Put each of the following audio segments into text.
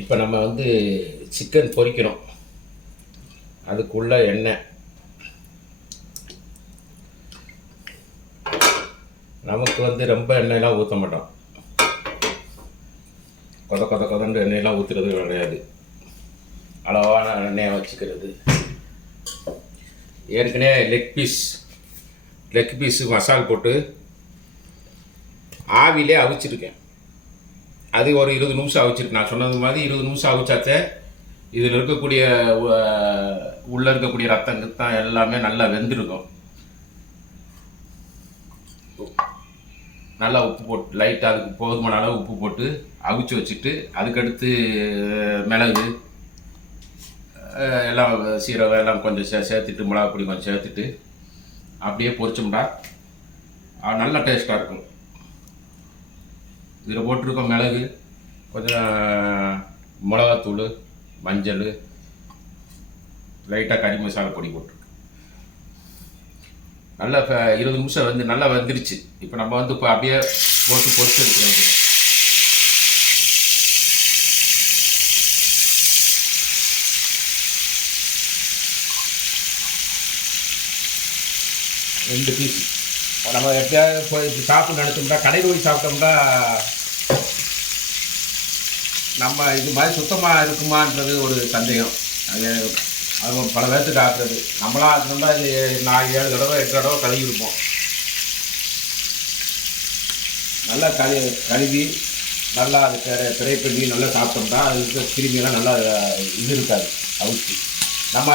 இப்போ நம்ம வந்து சிக்கன் பொரிக்கிறோம் அதுக்குள்ள எண்ணெய். நமக்கு வந்து ரொம்ப எண்ணெயெலாம் ஊற்ற மாட்டோம். கொத கொத கொதண்டு எண்ணெயெல்லாம் ஊற்றுறது கிடையாது. அளவான எண்ணெயை வச்சுக்கிறது. ஏற்கனவே லெக் பீஸ் லெக் பீஸு மசால் போட்டு ஆவிலே அவிச்சிருக்கேன். அது ஒரு இருபது நிமிஷம் அவிச்சிருக்கு நான் சொன்னது மாதிரி இருபது நிமிஷம் அவிச்சாத்தே இதில் இருக்கக்கூடிய உள்ளே இருக்கக்கூடிய ரத்தம் கித்தம் எல்லாமே நல்லா வெந்திருக்கும். நல்லா உப்பு போட்டு லைட்டாக அதுக்கு போதுமான அளவு உப்பு போட்டு அவிச்சு வச்சுட்டு அதுக்கடுத்து மிளகு எல்லாம் சீரகம் எல்லாம் கொஞ்சம் சே சேர்த்துட்டு மிளகா பொடி கொஞ்சம் சேர்த்துட்டு அப்படியே பொரிச்சோம்னா நல்லா டேஸ்ட்டாக இருக்கும். இதில் போட்டிருக்கோம் மிளகு கொஞ்சம் மிளகாத்தூள் மஞ்சள் லைட்டாக கறி மசாலா பொடி போட்டிருக்கு நல்லா இப்போ இருபது நிமிஷம் வந்து நல்லா வந்துருச்சு. இப்போ நம்ம வந்து இப்போ அப்படியே போட்டு பொரிச்சு எடுக்கிறோம் ரெண்டு பீஸ் நம்ம எப்படியாவது போய் சாப்பிட்டு சாப்பிட நினச்சோம்னா கடையில் போய் சாப்பிட்டோம்னா நம்ம இது மாதிரி சுத்தமாக இருக்குமான்றது ஒரு சந்தேகம். அது அது பல பேர்த்துக்கு ஆக்குறது. நம்மளாக ஆக்கணும்னா இது நாலு ஏழு தடவை எட்டு தடவை கழுவிருப்போம் நல்லா கழு கழுவி நல்லா அது திரை பண்ணி நல்லா சாப்பிட்டோம்னா அது இருக்க கிருமியெல்லாம் நல்லா இது இருக்காது அவுச்சு நம்ம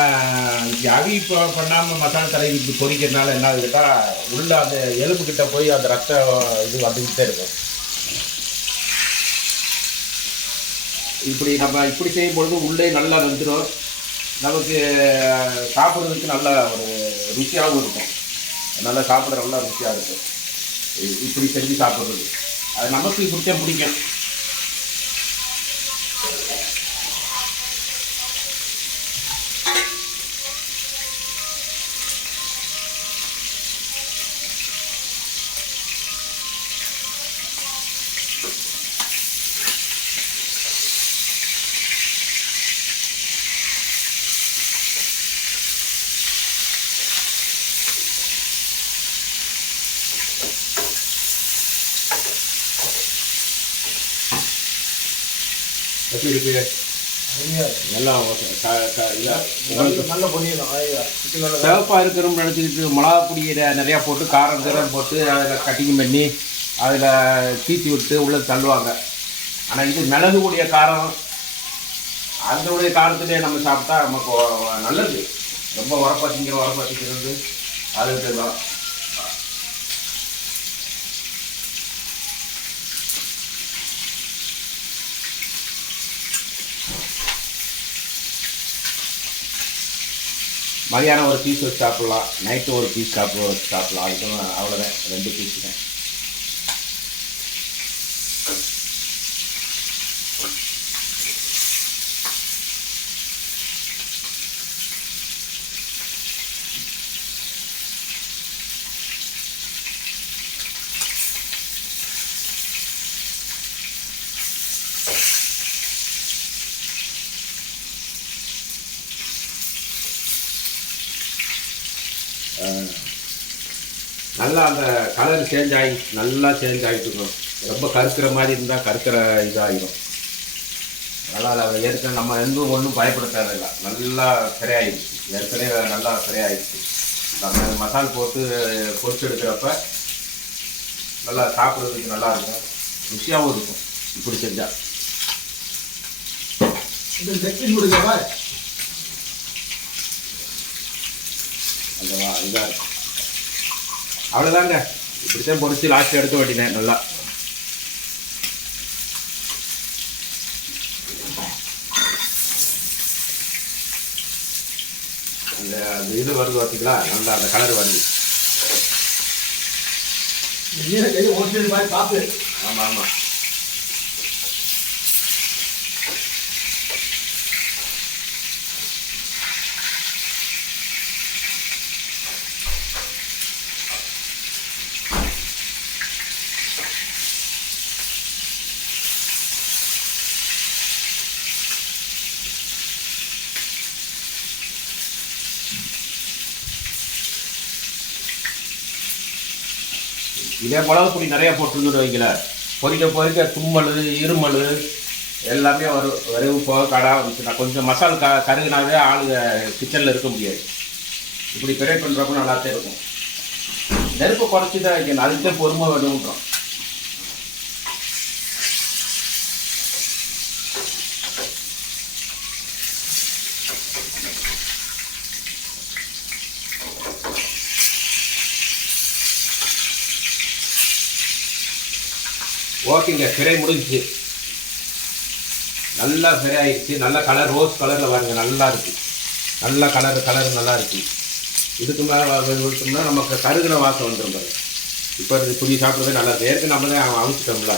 இப்படி அவி இப்போ பண்ணாமல் மசாலா தடவி இப்படி பொரிக்கிறதுனால என்ன ஆகுதுட்டா கேட்டால் உள்ள அந்த எலும்பு கிட்ட போய் அந்த ரத்த இது வந்துக்கிட்டே இருக்கும். இப்படி நம்ம இப்படி செய்யும் பொழுது உள்ளே நல்லா வந்துடும் நமக்கு சாப்பிட்றதுக்கு நல்ல ஒரு ருசியாகவும் இருக்கும். நல்லா சாப்பிட நல்லா ருசியாக இருக்கும். இப்படி செஞ்சு சாப்பிட்றது. அது நமக்கு இப்படித்தான் பிடிக்கும். எப்படி இருக்கு? நல்லா நல்ல நல்ல சிவப்பாக இருக்கிறோம்னு நினச்சிக்கிட்டு மிளகா பொடியை நிறையா போட்டு காரம் கீரம் போட்டு அதில் கட்டிங் பண்ணி அதில் தீத்தி விட்டு உள்ளே தள்ளுவாங்க. ஆனால் இது மிளகுடைய காரம். அதனுடைய காரத்திலே நம்ம சாப்பிட்டா நமக்கு நல்லது. ரொம்ப உரப்பாத்திங்கிற உரப்பாத்திக்கிறது அதுக்கு தான். மதியானம் ஒரு பீஸ் வச்சு சாப்பிட்லாம் நைட்டு ஒரு பீஸ் சாப்பிட சாப்பிட்லாம். அதுக்கு அவ்வளோதான் ரெண்டு பீஸ் தான். நல்லா அந்த கலர் சேஞ்ச் ஆகி நல்லா சேஞ்ச் ஆகிட்டு இருக்கும். ரொம்ப கருக்கிற மாதிரி இருந்தால் கருக்கிற இதாகிடும் நல்லா அதை ஏற்கனவே நம்ம எதுவும் ஒன்றும் பயப்பட தேவையில்லை நல்லா சரியாயிடுச்சு. ஏற்கனவே நல்லா சரியாயிடுச்சு. நம்ம மசால் போட்டு பொரிச்சு எடுக்கிறப்ப நல்லா சாப்பிட்றதுக்கு நல்லா இருக்கும். ருசியாகவும் இருக்கும். இப்படி செஞ்சால் அந்த வா- இதா இருக்கும் அவ்வளோதாங்க இப்படித்தான் பொரிச்சு லாஸ்ட் எடுக்க வேண்டியதேன் நல்லா. அந்த அந்த இது வருது பார்த்தீங்களா நல்லா அந்த கலர் வருது. ஆமாம் ஆமாம் இதே மிளகு பொடி நிறைய போட்டுருந்துட்டு வைக்கல பொரிக்க பொறிக்க தும்மல் இருமல் எல்லாமே வரும் விரைவு போக கடா நான் கொஞ்சம் மசால் க கருகினாவே ஆளுங்க கிச்சனில் இருக்க முடியாது. இப்படி பிரேட் பண்ணுறப்ப நல்லாத்தே இருக்கும். நெருப்பு குறைச்சி தான் வைக்கணும். அதுக்கு தான் பொறுமை வேணுன்றோம் ஓகேங்க ஃப்ரை முடிஞ்சுச்சு. நல்லா ஃப்ரை ஆகிடுச்சு நல்ல கலர் ரோஸ் கலரில் வாருங்க நல்லா இருக்குது நல்ல கலர் கலர் நல்லா இருக்குது இதுக்கு மேலே விட்டோம்னா நமக்கு கருகின வாசம் வந்துடும் பாருங்க. இப்போ இது புளி சாப்பிட்றதே நல்லா இருக்குது ஏற்கனவே நம்ம தான் அவிச்சிட்டோம்ல.